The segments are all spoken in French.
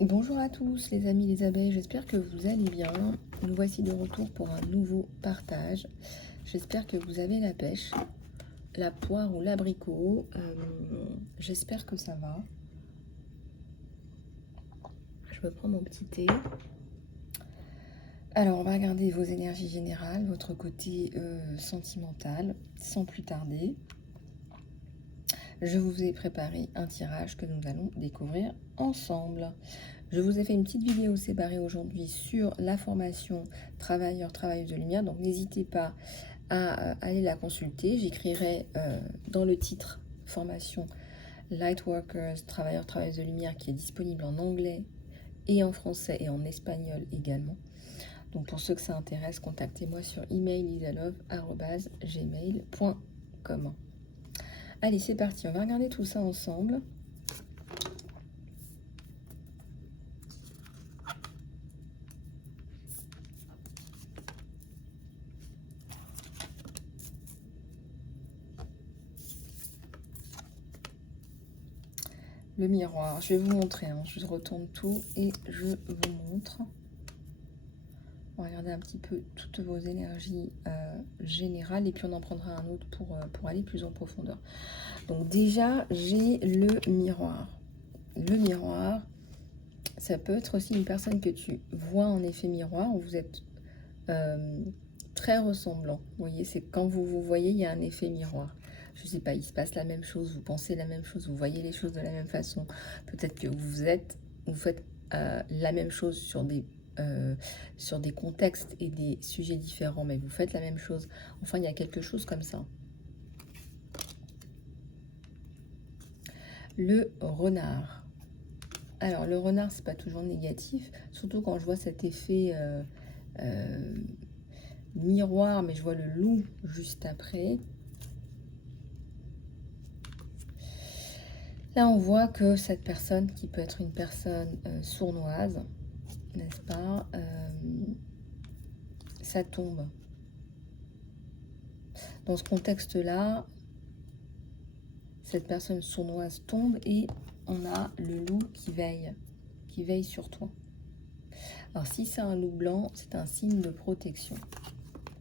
Bonjour à tous les amis les abeilles, j'espère que vous allez bien. Nous voici de retour pour un nouveau partage. J'espère que vous avez la pêche, la poire ou l'abricot. J'espère que ça va. Je me prends mon petit thé. Alors on va regarder vos énergies générales, votre côté sentimental, sans plus tarder. Je vous ai préparé un tirage que nous allons découvrir ensemble. Je vous ai fait une petite vidéo séparée aujourd'hui sur la formation travailleur-travailleuse de lumière, donc n'hésitez pas à aller la consulter. J'écrirai dans le titre formation Lightworkers, travailleurs-travailleuses de lumière, qui est disponible en anglais et en français et en espagnol également. Donc pour ceux que ça intéresse, contactez-moi sur email.lisalove@gmail.com. Allez, c'est parti, on va regarder tout ça ensemble. Le miroir, je vais vous montrer, hein. Je retourne tout et je vous montre. On va regarder un petit peu toutes vos énergies générales et puis on en prendra un autre pour aller plus en profondeur. Donc déjà, j'ai le miroir. Le miroir, ça peut être aussi une personne que tu vois en effet miroir, où vous êtes très ressemblant. Vous voyez, c'est quand vous vous voyez, il y a un effet miroir. Je ne sais pas, il se passe la même chose, vous pensez la même chose, vous voyez les choses de la même façon. Peut-être que vous faites la même chose sur des contextes et des sujets différents, mais vous faites la même chose. Enfin, il y a quelque chose comme ça. Le renard. Alors, le renard, c'est pas toujours négatif, surtout quand je vois cet effet miroir, mais je vois le loup juste après. Là, on voit que cette personne, qui peut être une personne sournoise, n'est-ce pas, ça tombe. Dans ce contexte-là, cette personne sournoise tombe et on a le loup qui veille sur toi. Alors, si c'est un loup blanc, c'est un signe de protection.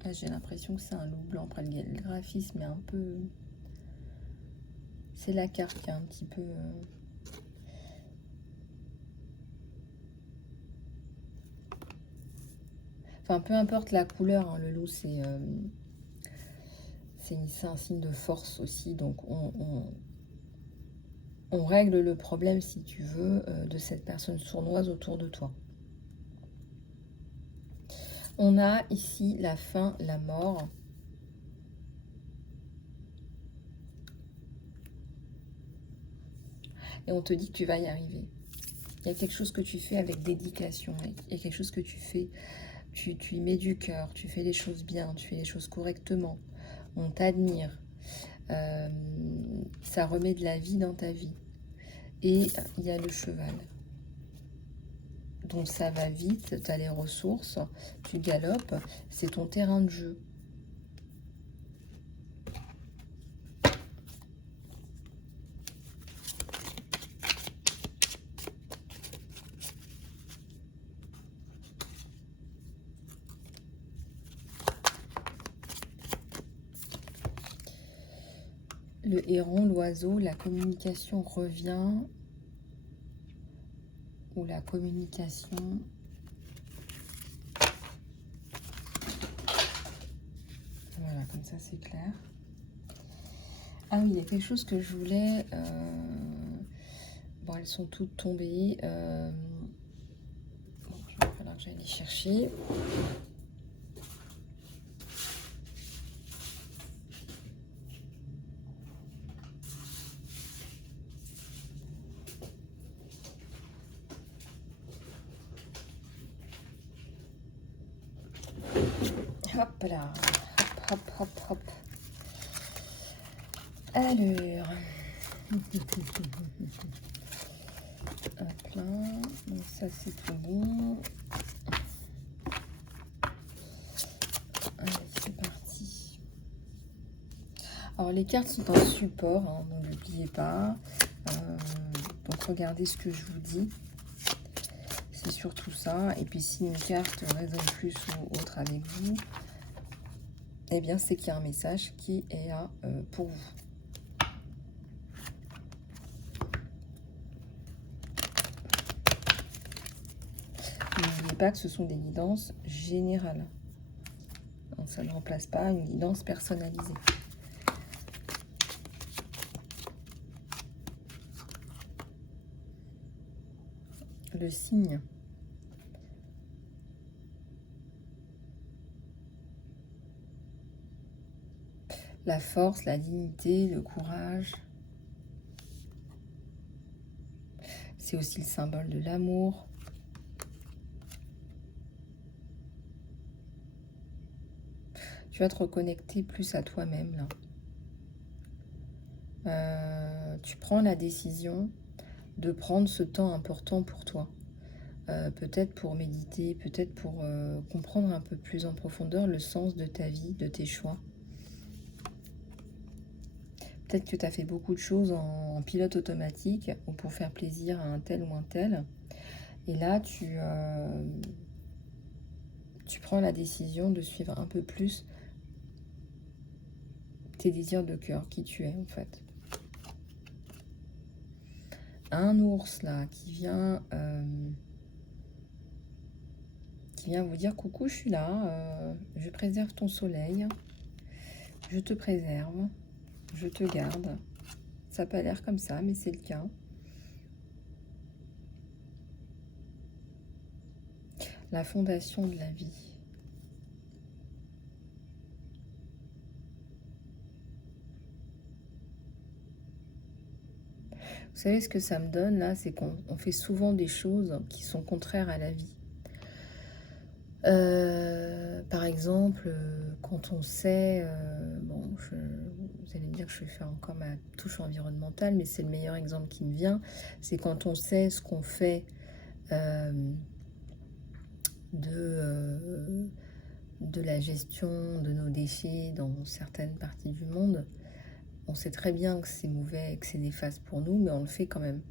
Là, j'ai l'impression que c'est un loup blanc. Après, le graphisme est un peu... C'est la carte qui est un petit peu... Enfin, peu importe la couleur, hein, le loup, c'est un signe de force aussi. Donc, on règle le problème, si tu veux, de cette personne sournoise autour de toi. On a ici la fin, la mort. Et on te dit que tu vas y arriver. Il y a quelque chose que tu fais avec dédication. Il y a quelque chose que tu fais, tu y mets du cœur, tu fais les choses bien, tu fais les choses correctement. On t'admire. Ça remet de la vie dans ta vie. Et il y a le cheval. Donc ça va vite, tu as les ressources, tu galopes, c'est ton terrain de jeu. Le héron, l'oiseau, la communication revient, ou la communication... Voilà, comme ça c'est clair. Ah oui, il y a quelque chose que je voulais... Bon, elles sont toutes tombées. Bon, il va falloir que j'aille les chercher. Hop là, hop, hop, hop, hop. Alors, hop là, donc ça c'est tout bon. Allez, c'est parti. Alors les cartes sont un support, hein, donc n'oubliez pas. Donc regardez ce que je vous dis. c'est surtout ça. Et puis si une carte résonne plus ou autre avec vous, eh bien c'est qu'il y a un message qui est là pour vous. N'oubliez pas que ce sont des guidances générales. Donc, ça ne remplace pas une guidance personnalisée. Le signe. La force, la dignité, le courage. C'est aussi le symbole de l'amour. Tu vas te reconnecter plus à toi-même là. Tu prends la décision de prendre ce temps important pour toi. Peut-être pour méditer, peut-être pour comprendre un peu plus en profondeur le sens de ta vie, de tes choix. Peut-être que tu as fait beaucoup de choses en pilote automatique ou pour faire plaisir à un tel ou un tel. Et là, tu prends la décision de suivre un peu plus tes désirs de cœur, qui tu es en fait. Un ours là qui vient vous dire coucou, je suis là, je préserve ton soleil, je te préserve, je te garde. Ça n'a pas l'air comme ça, mais c'est le cas. La fondation de la vie. Vous savez ce que ça me donne là, c'est qu'on fait souvent des choses qui sont contraires à la vie. Par exemple, quand on sait, bon, vous allez me dire que je vais faire encore ma touche environnementale, mais c'est le meilleur exemple qui me vient, c'est quand on sait ce qu'on fait de la gestion de nos déchets dans certaines parties du monde. On sait très bien que c'est mauvais, que c'est néfaste pour nous, mais on le fait quand même.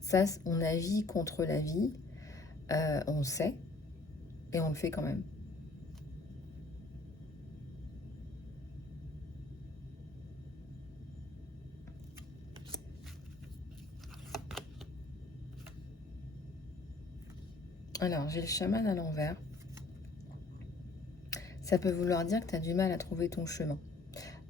Ça, on agit contre la vie, on sait, et on le fait quand même. Alors, j'ai le chaman à l'envers. Ça peut vouloir dire que tu as du mal à trouver ton chemin.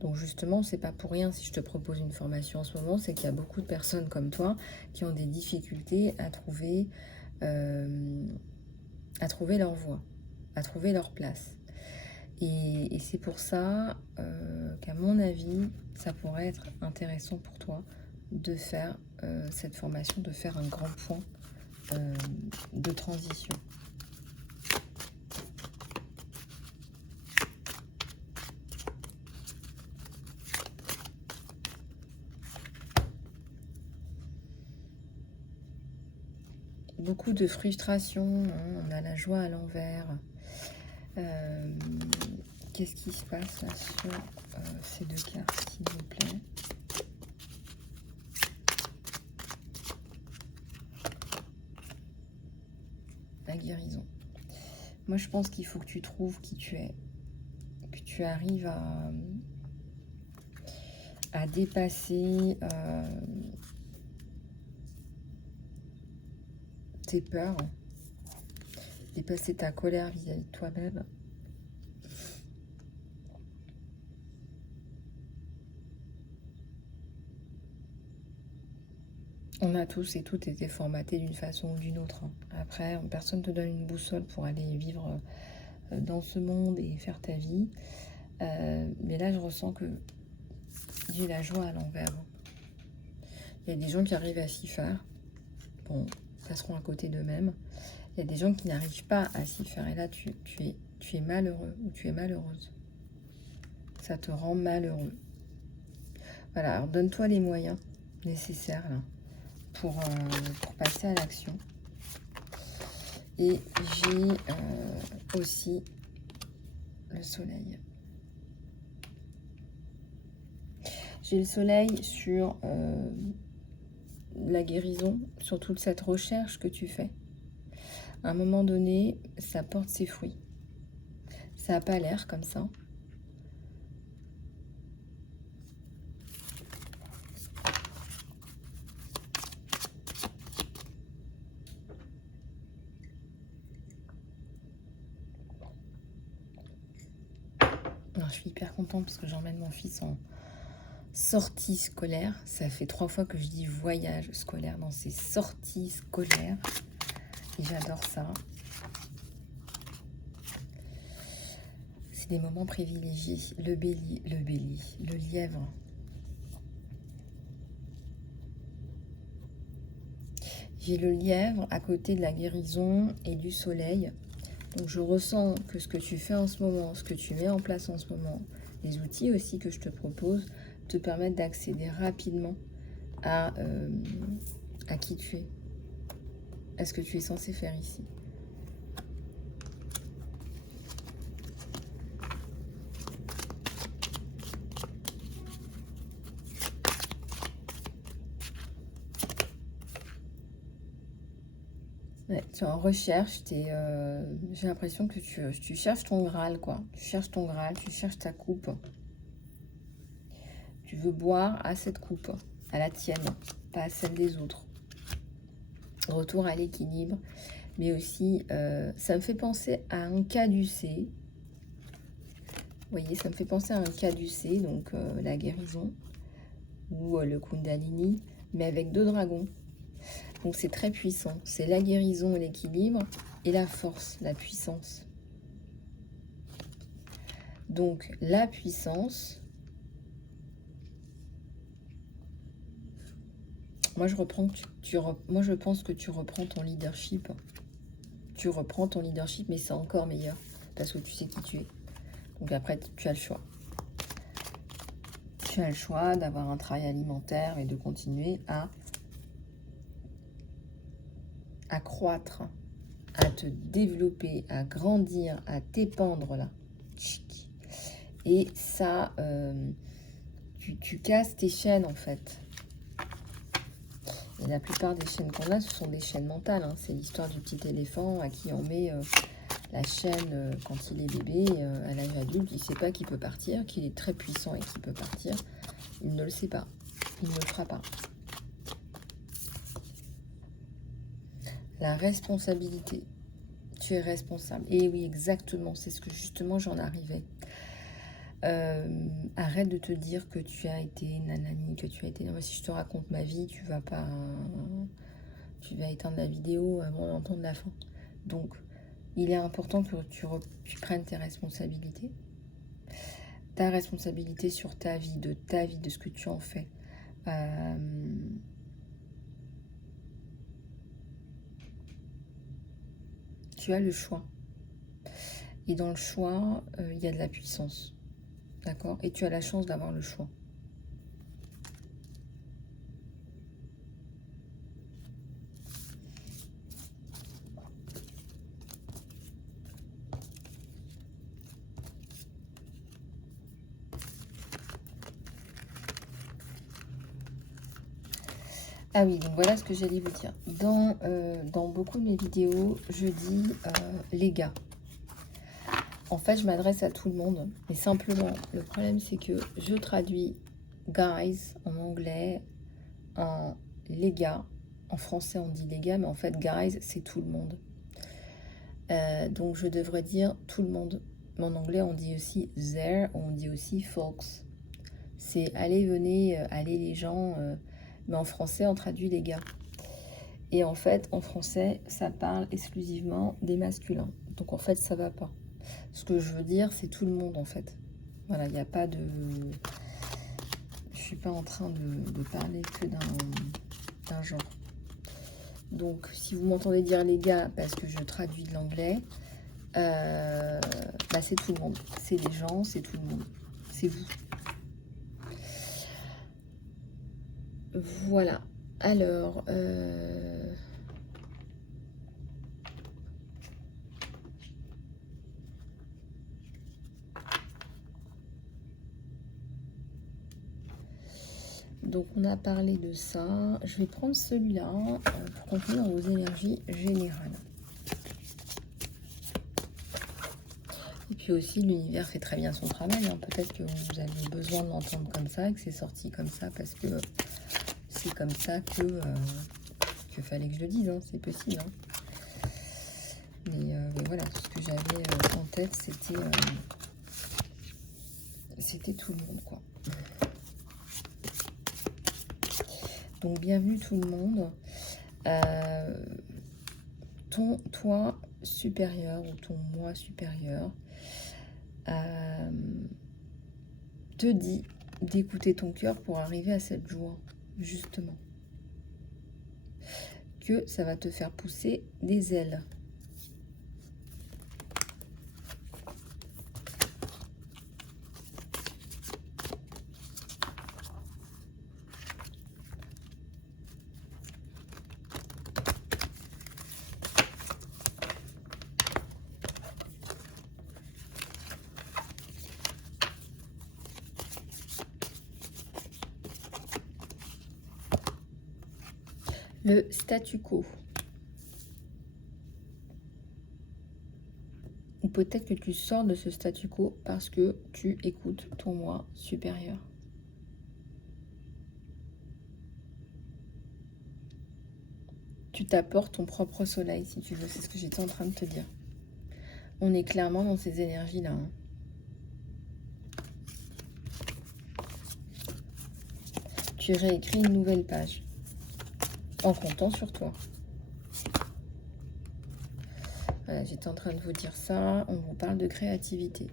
Donc justement, c'est pas pour rien si je te propose une formation en ce moment, c'est qu'il y a beaucoup de personnes comme toi qui ont des difficultés à trouver leur voie, à trouver leur place. Et c'est pour ça qu'à mon avis, ça pourrait être intéressant pour toi de faire cette formation, de faire un grand point de transition. Beaucoup de frustration, hein, on a la joie à l'envers. Qu'est-ce qui se passe là sur ces deux cartes, s'il vous plaît? La guérison. Moi, je pense qu'il faut que tu trouves qui tu es, que tu arrives à dépasser tes peurs, dépasser ta colère vis-à-vis de toi-même. On a tous et toutes été formatés d'une façon ou d'une autre. Après, personne ne te donne une boussole pour aller vivre dans ce monde et faire ta vie. Mais là, je ressens que j'ai la joie à l'envers. Il y a des gens qui arrivent à s'y faire. Bon, passeront à côté d'eux-mêmes. Il y a des gens qui n'arrivent pas à s'y faire. Et là, tu es malheureux ou tu es malheureuse. Ça te rend malheureux. Voilà, alors donne-toi les moyens nécessaires là, pour passer à l'action. Et j'ai aussi le soleil. J'ai le soleil sur la guérison, sur toute cette recherche que tu fais. À un moment donné, ça porte ses fruits. Ça n'a pas l'air comme ça. Alors, je suis hyper contente parce que j'emmène mon fils en sortie scolaire. Ça fait 3 fois que je dis voyage scolaire dans ces sorties scolaires. Et j'adore ça. C'est des moments privilégiés. Le lièvre. J'ai le lièvre à côté de la guérison et du soleil. Donc je ressens que ce que tu fais en ce moment, ce que tu mets en place en ce moment, les outils aussi que je te propose, te permettent d'accéder rapidement à qui tu es, à ce que tu es censé faire ici. Ouais, tu es en recherche, j'ai l'impression que tu cherches ton Graal, quoi. Tu cherches ton Graal, tu cherches ta coupe. Tu veux boire à cette coupe, à la tienne, pas à celle des autres. Retour à l'équilibre, mais aussi, ça me fait penser à un caducée. Vous voyez, ça me fait penser à un caducée, donc la guérison, ou le Kundalini, mais avec 2 dragons. Donc c'est très puissant. C'est la guérison et l'équilibre, et la force, la puissance. Donc la puissance, moi je pense que tu reprends ton leadership. Tu reprends ton leadership, mais c'est encore meilleur, parce que tu sais qui tu es. Donc après, tu as le choix. Tu as le choix d'avoir un travail alimentaire et de continuer à croître, à te développer, à grandir, à t'épandre là. Et ça, tu casses tes chaînes en fait. Et la plupart des chaînes qu'on a, ce sont des chaînes mentales. Hein. C'est l'histoire du petit éléphant à qui on met la chaîne quand il est bébé. À l'âge adulte, il ne sait pas qu'il peut partir, qu'il est très puissant et qu'il peut partir. Il ne le sait pas. Il ne le fera pas. La responsabilité. Tu es responsable. Et oui, exactement. C'est ce que justement j'en arrivais. Arrête de te dire que tu as été nanani, que tu as été... Si je te raconte ma vie, tu vas éteindre la vidéo avant d'entendre la fin. Donc, il est important que tu prennes tes responsabilités. Ta responsabilité sur ta vie, de ce que tu en fais. Tu as le choix. Et dans le choix, il y a de la puissance. D'accord? Et tu as la chance d'avoir le choix. Ah oui, donc voilà ce que j'allais vous dire. Dans beaucoup de mes vidéos, je dis les gars. En fait, je m'adresse à tout le monde. Mais simplement, le problème, c'est que je traduis guys en anglais, en les gars. En français, on dit les gars, mais en fait, guys, c'est tout le monde. Donc, je devrais dire tout le monde. Mais en anglais, on dit aussi there, on dit aussi folks. C'est allez, venez, allez les gens. Mais en français, on traduit les gars. Et en fait, en français, ça parle exclusivement des masculins. Donc, en fait, ça va pas. Ce que je veux dire, c'est tout le monde, en fait. Voilà, il n'y a pas de... Je suis pas en train de parler que d'un genre. Donc, si vous m'entendez dire les gars, parce que je traduis de l'anglais, c'est tout le monde. C'est les gens, c'est tout le monde. C'est vous. Voilà. Alors... Donc, on a parlé de ça. Je vais prendre celui-là pour continuer dans vos énergies générales. Puis aussi, l'univers fait très bien son travail. Hein. Peut-être que vous aviez besoin de l'entendre comme ça et que c'est sorti comme ça parce que c'est comme ça que fallait que je le dise. Hein. C'est possible. Hein. Mais voilà, tout ce que j'avais en tête, c'était tout le monde, quoi. Donc, bienvenue tout le monde. Ton toi supérieur ou ton moi supérieur te dit d'écouter ton cœur pour arriver à cette joie, justement. Que ça va te faire pousser des ailes. Le statu quo. Ou peut-être que tu sors de ce statu quo parce que tu écoutes ton moi supérieur. Tu t'apportes ton propre soleil, si tu veux. C'est ce que j'étais en train de te dire. On est clairement dans ces énergies-là. Hein. Tu réécris une nouvelle page en comptant sur toi. Voilà, j'étais en train de vous dire ça. On vous parle de créativité.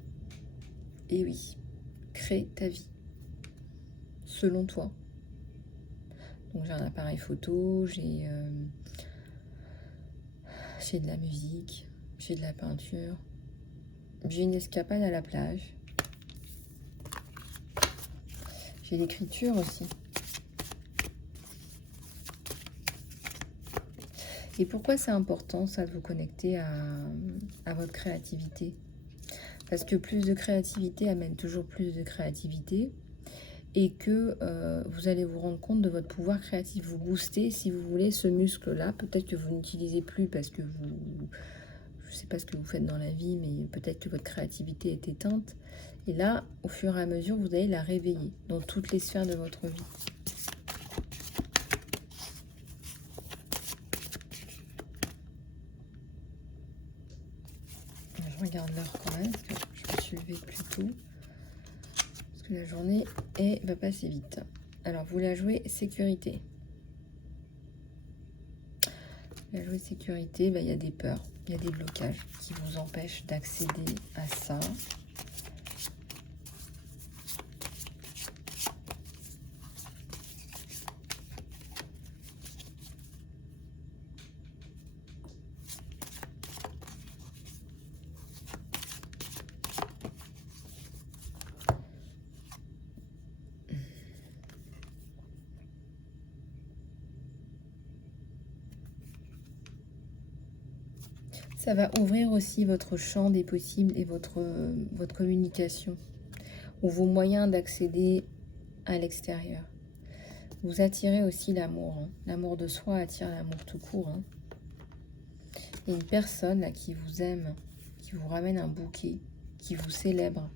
Et oui, crée ta vie selon toi. Donc j'ai un appareil photo, j'ai de la musique, j'ai de la peinture, j'ai une escapade à la plage, j'ai l'écriture aussi. Et pourquoi c'est important ça de vous connecter à votre créativité? Parce que plus de créativité amène toujours plus de créativité et que vous allez vous rendre compte de votre pouvoir créatif. Vous boostez, si vous voulez, ce muscle-là. Peut-être que vous n'utilisez plus parce que je ne sais pas ce que vous faites dans la vie, mais peut-être que votre créativité est éteinte. Et là, au fur et à mesure, vous allez la réveiller dans toutes les sphères de votre vie. Je regarde l'heure quand même, parce que je me suis levée plus tôt. Parce que la journée va passer vite. Alors, vous la jouez sécurité. La jouer sécurité, il y a des peurs, il y a des blocages qui vous empêchent d'accéder à ça. Ça va ouvrir aussi votre champ des possibles et votre communication, ou vos moyens d'accéder à l'extérieur. Vous attirez aussi l'amour. Hein. L'amour de soi attire l'amour tout court. Hein. Il y a une personne là, qui vous aime, qui vous ramène un bouquet, qui vous célèbre.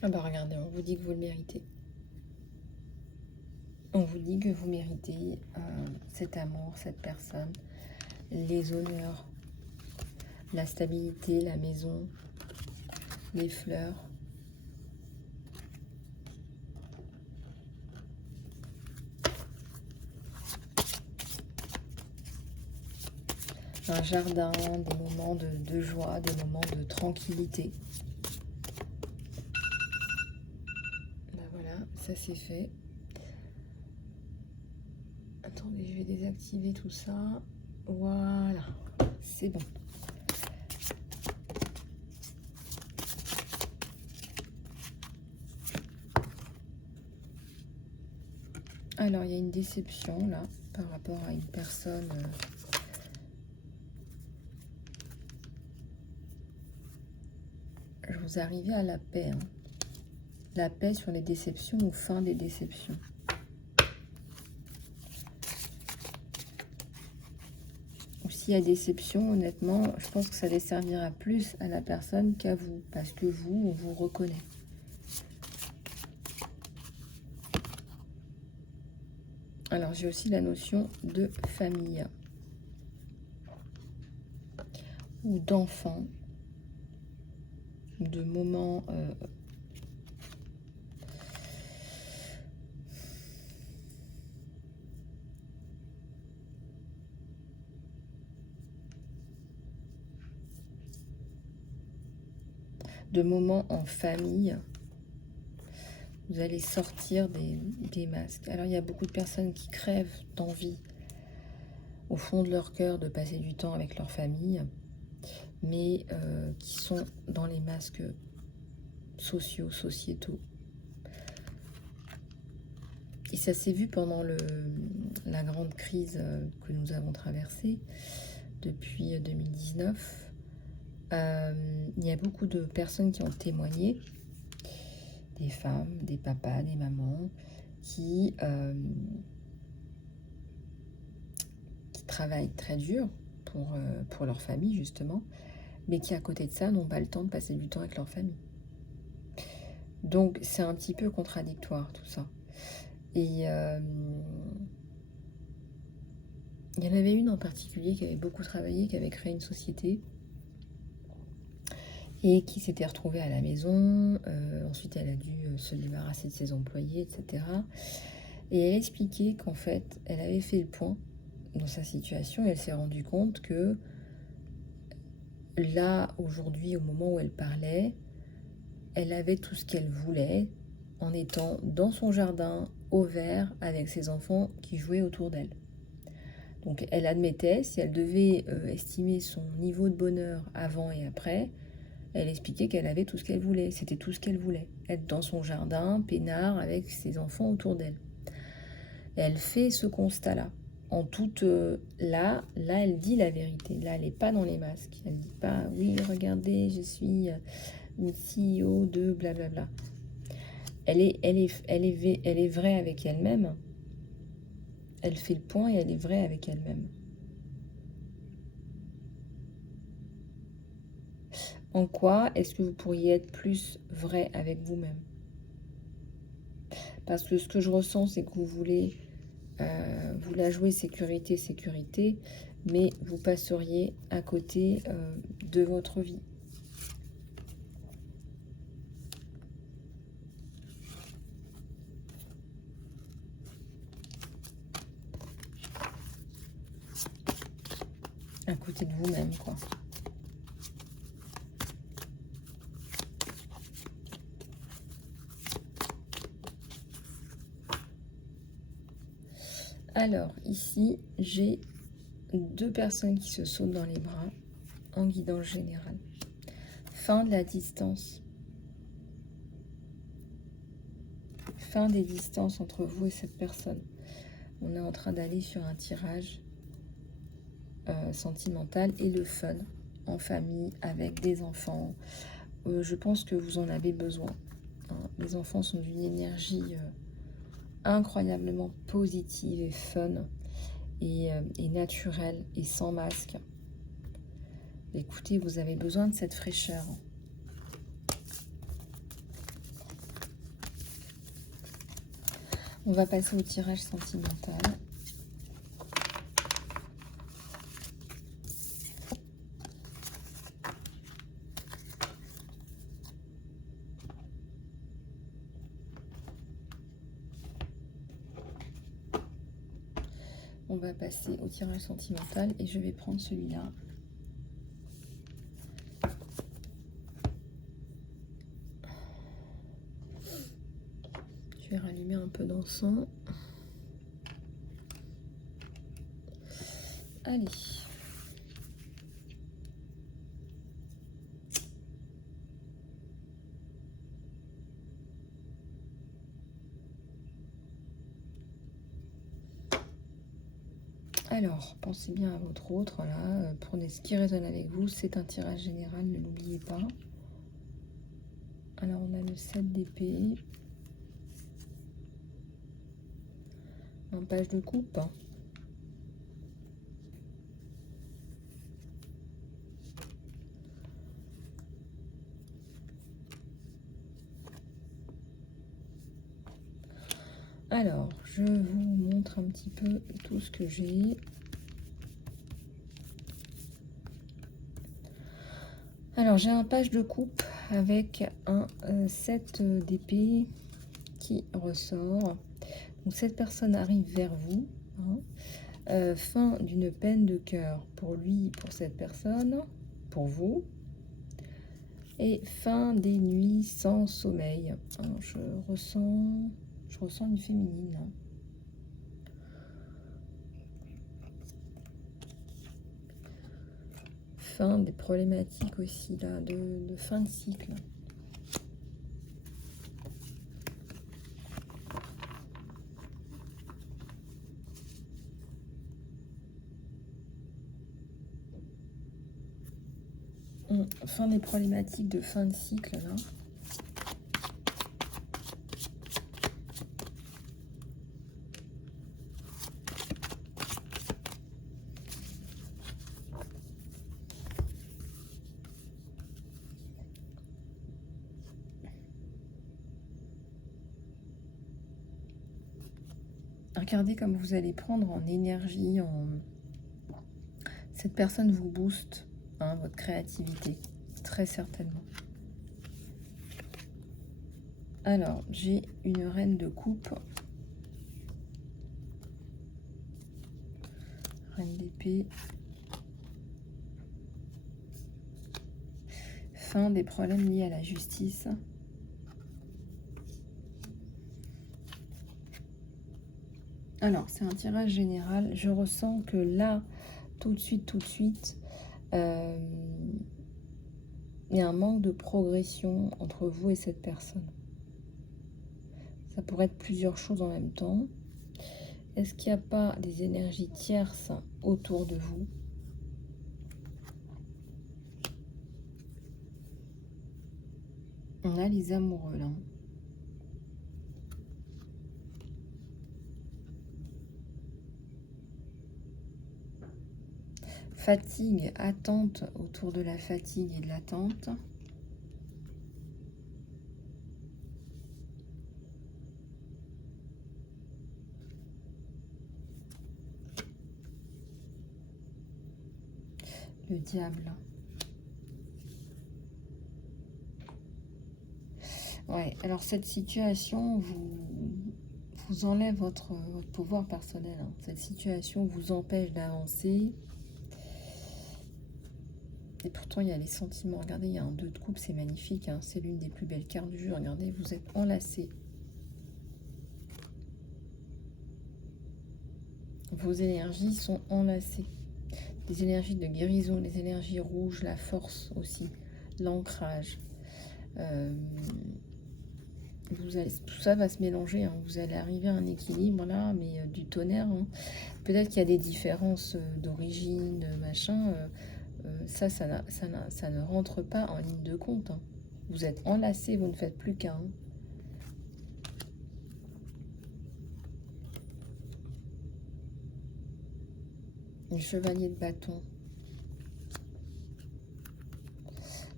Ah bah regardez, on vous dit que vous le méritez. On vous dit que vous méritez cet amour, cette personne, les honneurs, la stabilité, la maison, les fleurs. Un jardin, des moments de joie, des moments de tranquillité. Ben voilà, ça c'est fait. Attendez, je vais désactiver tout ça. Voilà, c'est bon. Alors, il y a une déception, là, par rapport à une personne. Je vous arrivez à la paix. Hein. La paix sur les déceptions ou fin des déceptions. Ou s'il y a déception, honnêtement, je pense que ça desservira plus à la personne qu'à vous. Parce que vous, on vous reconnaît. Alors, j'ai aussi la notion de famille. Ou d'enfant. De moments... de moments en famille, vous allez sortir des masques. Alors, il y a beaucoup de personnes qui crèvent d'envie, au fond de leur cœur, de passer du temps avec leur famille, mais qui sont dans les masques sociaux, sociétaux. Et ça s'est vu pendant la grande crise que nous avons traversée depuis 2019. Il y a beaucoup de personnes qui ont témoigné, des femmes, des papas, des mamans, qui travaillent très dur pour leur famille, justement, mais qui, à côté de ça, n'ont pas le temps de passer du temps avec leur famille. Donc, c'est un petit peu contradictoire, tout ça. Et il y en avait une en particulier qui avait beaucoup travaillé, qui avait créé une société, et qui s'était retrouvée à la maison. Ensuite, elle a dû se débarrasser de ses employés, etc. Et elle expliquait qu'en fait, elle avait fait le point dans sa situation et elle s'est rendue compte que là, aujourd'hui, au moment où elle parlait, elle avait tout ce qu'elle voulait en étant dans son jardin, au vert, avec ses enfants qui jouaient autour d'elle. Donc, elle admettait, si elle devait estimer son niveau de bonheur avant et après, elle expliquait qu'elle avait tout ce qu'elle voulait. C'était tout ce qu'elle voulait. Être dans son jardin, peinard, avec ses enfants autour d'elle. Et elle fait ce constat-là. En toute... là, elle dit la vérité. Là, elle n'est pas dans les masques. Elle ne dit pas, oui, regardez, je suis une CEO de blablabla. Elle est vraie avec elle-même. Elle fait le point et elle est vraie avec elle-même. En quoi est-ce que vous pourriez être plus vrai avec vous-même? Parce que ce que je ressens, c'est que vous voulez vous la jouez sécurité, sécurité, mais vous passeriez à côté de votre vie. À côté de vous-même, quoi. Alors, ici, j'ai 2 personnes qui se sautent dans les bras en guidance générale. Fin de la distance. Fin des distances entre vous et cette personne. On est en train d'aller sur un tirage sentimental et le fun en famille avec des enfants. Je pense que vous en avez besoin. Hein. Les enfants sont d'une énergie incroyablement positive et fun et naturelle et sans masque. Écoutez, vous avez besoin de cette fraîcheur. On va passer au tirage sentimental. On va passer au tirage sentimental et je vais prendre celui-là. Je vais rallumer un peu d'encens. Allez. Alors, pensez bien à votre autre, là. Prenez ce qui résonne avec vous. C'est un tirage général, ne l'oubliez pas. Alors, on a le 7 d'épée. Un page de coupe. Alors, je vous montre un petit peu tout ce que j'ai. Alors, j'ai un page de coupe avec un 7 d'épée qui ressort. Donc, cette personne arrive vers vous. Hein. Fin d'une peine de cœur pour lui, pour cette personne, pour vous. Et fin des nuits sans sommeil. Alors, je ressens une féminine. Fin des problématiques aussi, là, de fin de cycle. Fin des problématiques de fin de cycle, là. Regardez comme vous allez prendre en énergie. Cette personne vous booste, hein, votre créativité, très certainement. Alors, j'ai une reine de coupe. Reine d'épée. Fin des problèmes liés à la justice. Alors, c'est un tirage général. Je ressens que là, tout de suite, il y a un manque de progression entre vous et cette personne. Ça pourrait être plusieurs choses en même temps. Est-ce qu'il n'y a pas des énergies tierces autour de vous? On a les amoureux, là. Fatigue, attente autour de la fatigue et de l'attente. Le diable. Ouais, alors cette situation vous enlève votre pouvoir personnel. Hein. Cette situation vous empêche d'avancer. Et pourtant, il y a les sentiments. Regardez, il y a un 2 de coupe, c'est magnifique. Hein. C'est l'une des plus belles cartes du jeu. Regardez, vous êtes enlacés. Vos énergies sont enlacées. Les énergies de guérison, les énergies rouges, la force aussi, l'ancrage. Tout ça va se mélanger. Hein. Vous allez arriver à un équilibre là, mais du tonnerre. Hein. Peut-être qu'il y a des différences d'origine, de machin. Ça ne rentre pas en ligne de compte. Hein. Vous êtes enlacés, vous ne faites plus qu'un. Hein. Le chevalier de bâton.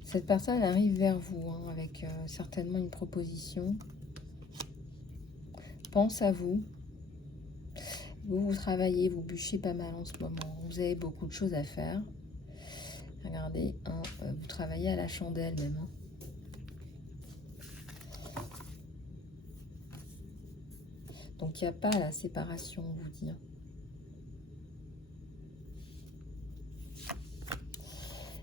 Cette personne arrive vers vous hein, avec certainement une proposition. Pense à vous. Vous travaillez, vous bûchez pas mal en ce moment. Vous avez beaucoup de choses à faire. Regardez, hein, vous travaillez à la chandelle même. Hein. Donc il n'y a pas la séparation, on vous dit.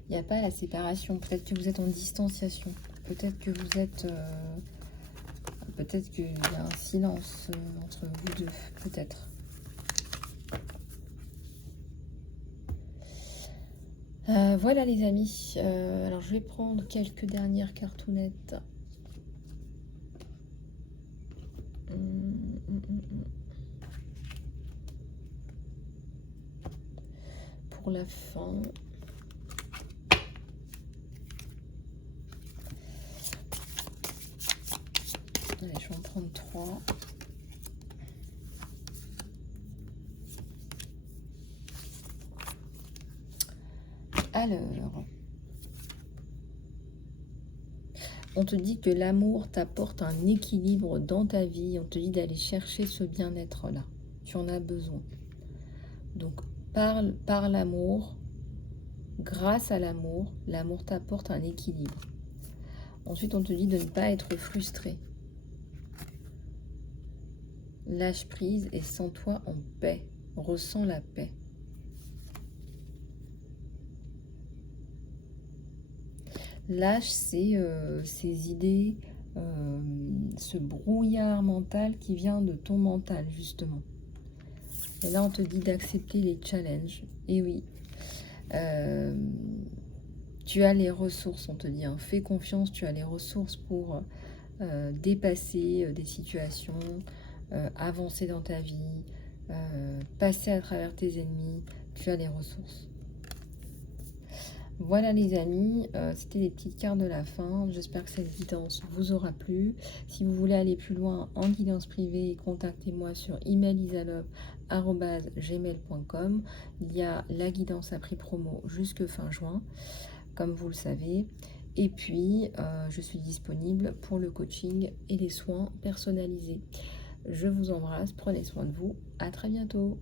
Il n'y a pas la séparation. Peut-être que vous êtes en distanciation. Peut-être que vous êtes... peut-être qu'il y a un silence entre vous deux. Peut-être. Voilà les amis. Alors je vais prendre quelques dernières cartounettes. pour la fin. Allez, je vais en prendre 3. Alors, on te dit que l'amour t'apporte un équilibre dans ta vie. On te dit d'aller chercher ce bien-être-là. Tu en as besoin. Donc, par l'amour, grâce à l'amour, l'amour t'apporte un équilibre. Ensuite, on te dit de ne pas être frustré. Lâche prise et sens-toi en paix. Ressens la paix. Lâche ces idées, ce brouillard mental qui vient de ton mental, justement. Et là, on te dit d'accepter les challenges. Et oui, tu as les ressources, on te dit. Hein. Fais confiance, tu as les ressources pour dépasser des situations, avancer dans ta vie, passer à travers tes ennemis. Tu as les ressources. Voilà les amis, c'était les petites cartes de la fin. J'espère que cette guidance vous aura plu. Si vous voulez aller plus loin en guidance privée, contactez-moi sur emailisalop@gmail.com. Il y a la guidance à prix promo jusque fin juin, comme vous le savez. Et puis, je suis disponible pour le coaching et les soins personnalisés. Je vous embrasse, prenez soin de vous. À très bientôt.